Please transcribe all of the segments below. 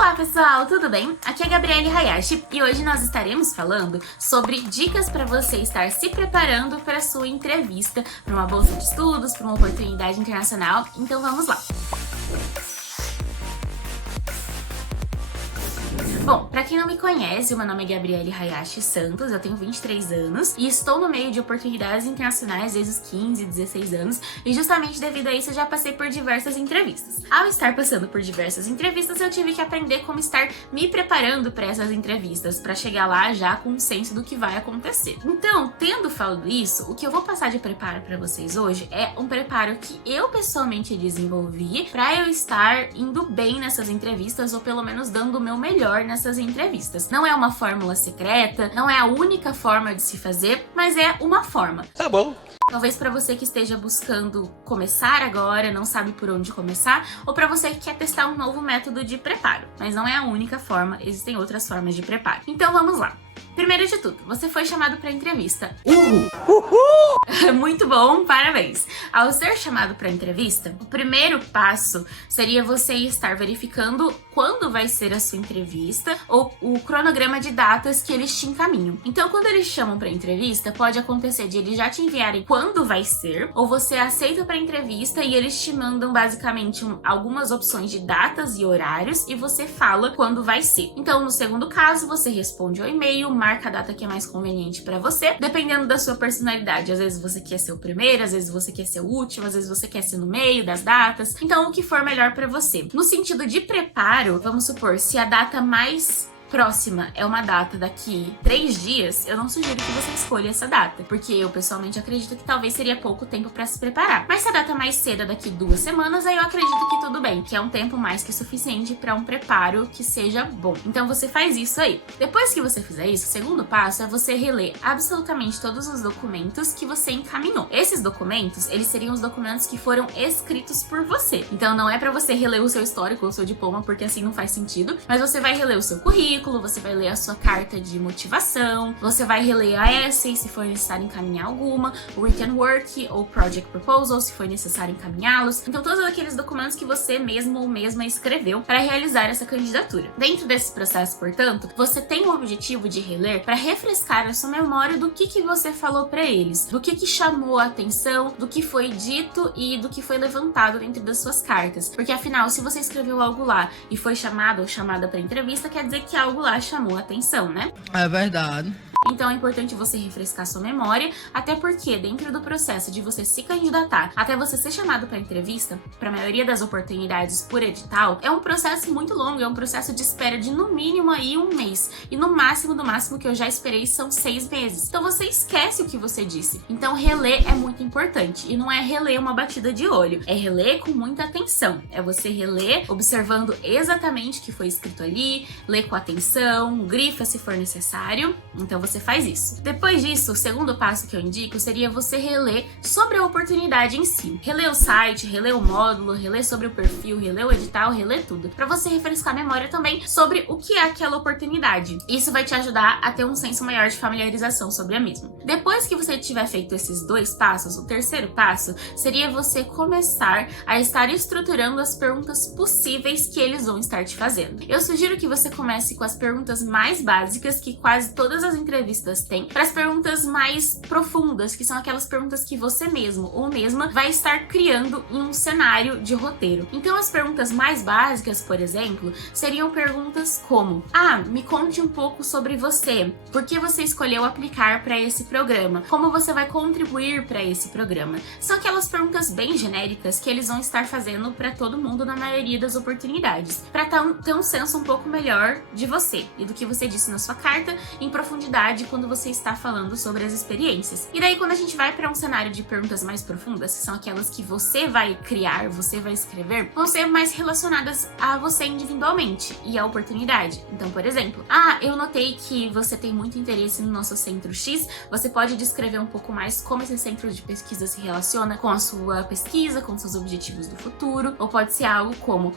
Olá pessoal, tudo bem? Aqui é a Gabriele Hayashi e hoje nós estaremos falando sobre dicas para você estar se preparando para a sua entrevista, para uma bolsa de estudos, para uma oportunidade internacional. Então vamos lá! Bom, pra quem não me conhece, o meu nome é Gabriele Hayashi Santos, eu tenho 23 anos e estou no meio de oportunidades internacionais desde os 15, 16 anos e justamente devido a isso eu já passei por diversas entrevistas. Ao estar passando por diversas entrevistas, eu tive que aprender como estar me preparando para essas entrevistas, para chegar lá já com um senso do que vai acontecer. Então, tendo falado isso, o que eu vou passar de preparo para vocês hoje é um preparo que eu pessoalmente desenvolvi para eu estar indo bem nessas entrevistas ou pelo menos dando o meu melhor nessas entrevistas. Não é uma fórmula secreta, não é a única forma de se fazer, mas é uma forma. Tá bom. Talvez para você que esteja buscando começar agora, não sabe por onde começar, ou para você que quer testar um novo método de preparo. Mas não é a única forma, existem outras formas de preparo. Então vamos lá. Primeiro de tudo, você foi chamado para entrevista. Muito bom, parabéns! Ao ser chamado para entrevista, o primeiro passo seria você estar verificando quando vai ser a sua entrevista ou o cronograma de datas que eles te encaminham. Então, quando eles chamam para entrevista, pode acontecer de eles já te enviarem quando vai ser, ou você aceita para entrevista e eles te mandam basicamente algumas opções de datas e horários e você fala quando vai ser. Então, no segundo caso, você responde ao e-mail, marca a data que é mais conveniente para você, dependendo da sua personalidade. Às vezes você quer ser o primeiro, às vezes você quer ser o último, às vezes você quer ser no meio das datas. Então, o que for melhor para você. No sentido de preparo, vamos supor, se a data mais próxima é uma data daqui 3 dias, eu não sugiro que você escolha essa data, porque eu pessoalmente acredito que talvez seria pouco tempo para se preparar. Mas se a data mais cedo é daqui 2 semanas, aí eu acredito que tudo bem, que é um tempo mais que suficiente para um preparo que seja bom. Então você faz isso aí. Depois que você fizer isso, o segundo passo é você reler absolutamente todos os documentos que você encaminhou. Esses documentos, eles seriam os documentos que foram escritos por você. Então não é para você reler o seu histórico ou o seu diploma, porque assim não faz sentido, mas você vai reler o seu currículo, você vai ler a sua carta de motivação, você vai reler a essay, se for necessário encaminhar alguma, o written work ou project proposal, se for necessário encaminhá-los. Então, todos aqueles documentos que você mesmo ou mesma escreveu para realizar essa candidatura. Dentro desse processo, portanto, você tem o objetivo de reler para refrescar a sua memória do que você falou para eles, do que chamou a atenção, do que foi dito e do que foi levantado dentro das suas cartas. Porque, afinal, se você escreveu algo lá e foi chamado ou chamada para entrevista, quer dizer que algo lá chamou a atenção, né? É verdade. Então é importante você refrescar sua memória, até porque dentro do processo de você se candidatar até você ser chamado para entrevista, para a maioria das oportunidades por edital, é um processo muito longo, é um processo de espera de no mínimo aí 1 mês. E no máximo do máximo que eu já esperei são 6 meses. Então você esquece o que você disse. Então reler é muito importante. E não é reler uma batida de olho, é reler com muita atenção. É você reler observando exatamente o que foi escrito ali, ler com atenção, grifa se for necessário. Então você faz isso. Depois disso, o segundo passo que eu indico seria você reler sobre a oportunidade em si. Reler o site, reler o módulo, reler sobre o perfil, reler o edital, reler tudo. Para você refrescar a memória também sobre o que é aquela oportunidade. Isso vai te ajudar a ter um senso maior de familiarização sobre a mesma. Depois que você tiver feito esses 2 passos, o terceiro passo seria você começar a estar estruturando as perguntas possíveis que eles vão estar te fazendo. Eu sugiro que você comece com as perguntas mais básicas que quase todas as entrevistas têm, para as perguntas mais profundas, que são aquelas perguntas que você mesmo ou mesma vai estar criando em um cenário de roteiro. Então as perguntas mais básicas, por exemplo, seriam perguntas como: me conte um pouco sobre você. Por que você escolheu aplicar para esse programa? Como você vai contribuir para esse programa? São aquelas perguntas bem genéricas que eles vão estar fazendo para todo mundo na maioria das oportunidades, para ter um senso um pouco melhor de você e do que você disse na sua carta em profundidade quando você está falando sobre as experiências. E daí, quando a gente vai para um cenário de perguntas mais profundas, que são aquelas que você vai criar, você vai escrever, vão ser mais relacionadas a você individualmente e à oportunidade. Então, por exemplo, eu notei que você tem muito interesse no nosso centro X, você pode descrever um pouco mais como esse centro de pesquisa se relaciona com a sua pesquisa, com seus objetivos do futuro, ou pode ser algo como: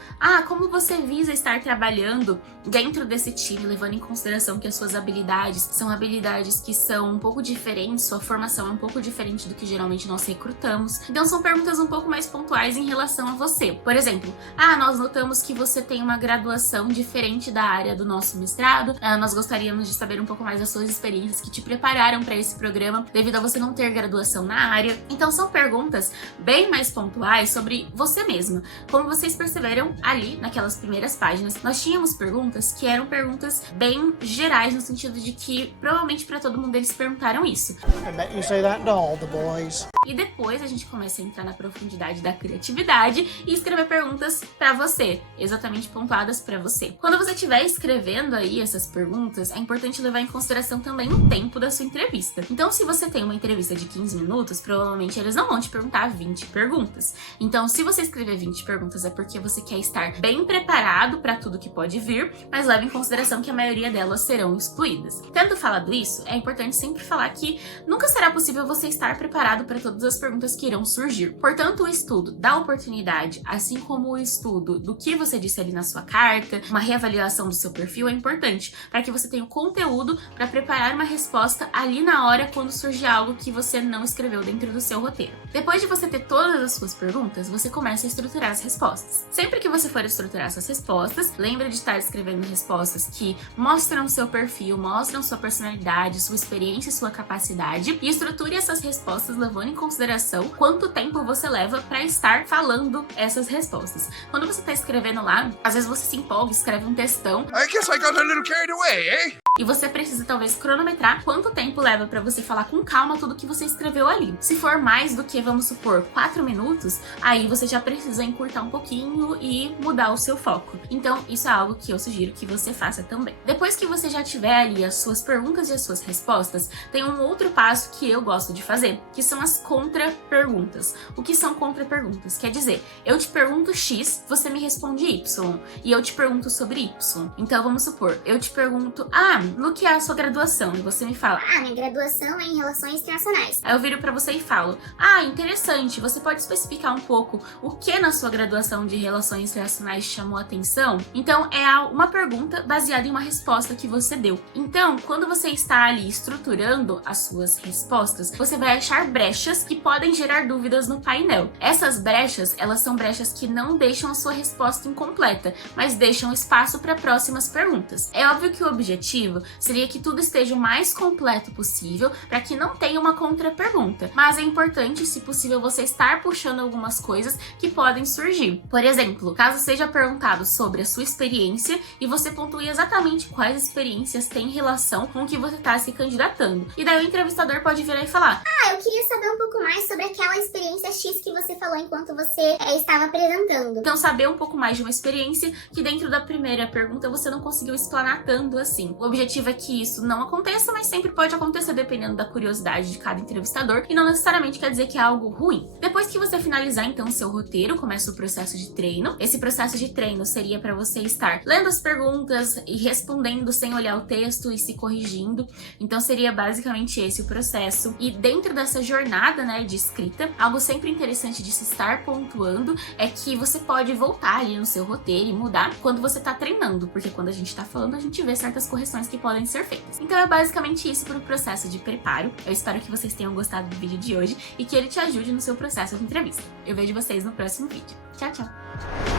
como você visa estar trabalhando dentro desse time, levando em consideração que as suas habilidades são habilidades habilidades que são um pouco diferentes, sua formação é um pouco diferente do que geralmente nós recrutamos. Então são perguntas um pouco mais pontuais em relação a você. Por exemplo, nós notamos que você tem uma graduação diferente da área do nosso mestrado, nós gostaríamos de saber um pouco mais das suas experiências que te prepararam para esse programa, devido a você não ter graduação na área. Então são perguntas bem mais pontuais sobre você mesma. Como vocês perceberam ali naquelas primeiras páginas, nós tínhamos perguntas que eram perguntas bem gerais, no sentido de que provavelmente para todo mundo eles perguntaram isso. I bet you say that to all the boys. E depois a gente começa a entrar na profundidade da criatividade e escrever perguntas pra você, exatamente pontuadas pra você. Quando você estiver escrevendo aí essas perguntas, é importante levar em consideração também o tempo da sua entrevista. Então, se você tem uma entrevista de 15 minutos, provavelmente eles não vão te perguntar 20 perguntas. Então, se você escrever 20 perguntas, é porque você quer estar bem preparado pra tudo que pode vir, mas leve em consideração que a maioria delas serão excluídas. Tendo falado isso, é importante sempre falar que nunca será possível você estar preparado para todas as perguntas que irão surgir. Portanto, o estudo da oportunidade, assim como o estudo do que você disse ali na sua carta, uma reavaliação do seu perfil é importante para que você tenha o conteúdo para preparar uma resposta ali na hora quando surgir algo que você não escreveu dentro do seu roteiro. Depois de você ter todas as suas perguntas, você começa a estruturar as respostas. Sempre que você for estruturar essas respostas, lembre de estar escrevendo respostas que mostram seu perfil, mostram sua personalidade, sua experiência e sua capacidade, e estruture essas respostas levando em consideração quanto tempo você leva para estar falando essas respostas. Quando você tá escrevendo lá, às vezes você se empolga, escreve um textão. I guess I got a little carried away, eh? E você precisa talvez cronometrar quanto tempo leva para você falar com calma tudo que você escreveu ali. Se for mais do que, vamos supor, 4 minutos, aí você já precisa encurtar um pouquinho e mudar o seu foco. Então, isso é algo que eu sugiro que você faça também. Depois que você já tiver ali as suas perguntas e as suas respostas, tem um outro passo que eu gosto de fazer, que são as contra-perguntas. O que são contra-perguntas? Quer dizer, eu te pergunto X, você me responde Y, e eu te pergunto sobre Y. Então, vamos supor, eu te pergunto, no que é a sua graduação? E você me fala, minha graduação é em Relações Internacionais. Aí eu viro pra você e falo, interessante, você pode especificar um pouco o que na sua graduação de Relações Internacionais chamou a atenção? Então, é uma pergunta baseada em uma resposta que você deu. Então, quando você está ali estruturando as suas respostas, você vai achar brechas que podem gerar dúvidas no painel. Essas brechas, elas são brechas que não deixam a sua resposta incompleta, mas deixam espaço para próximas perguntas. É óbvio que o objetivo seria que tudo esteja o mais completo possível para que não tenha uma contra-pergunta, mas é importante, se possível, você estar puxando algumas coisas que podem surgir. Por exemplo, caso seja perguntado sobre a sua experiência e você pontue exatamente quais experiências têm relação com o que você está se candidatando. E daí o entrevistador pode virar e falar, eu queria saber um pouco mais sobre aquela experiência X que você falou enquanto você estava apresentando. Então, saber um pouco mais de uma experiência que dentro da primeira pergunta você não conseguiu explanar tanto assim. O objetivo é que isso não aconteça, mas sempre pode acontecer dependendo da curiosidade de cada entrevistador e não necessariamente quer dizer que é algo ruim. Depois que você finalizar então o seu roteiro, começa o processo de treino. Esse processo de treino seria para você estar lendo as perguntas e respondendo sem olhar o texto e se corrigindo. Então seria basicamente esse o processo. E dentro dessa jornada, de escrita, algo sempre interessante de se estar pontuando é que você pode voltar ali no seu roteiro e mudar quando você tá treinando, porque quando a gente tá falando, a gente vê certas correções que podem ser feitas. Então é basicamente isso pro processo de preparo. Eu espero que vocês tenham gostado do vídeo de hoje e que ele te ajude no seu processo de entrevista. Eu vejo vocês no próximo vídeo. Tchau, tchau!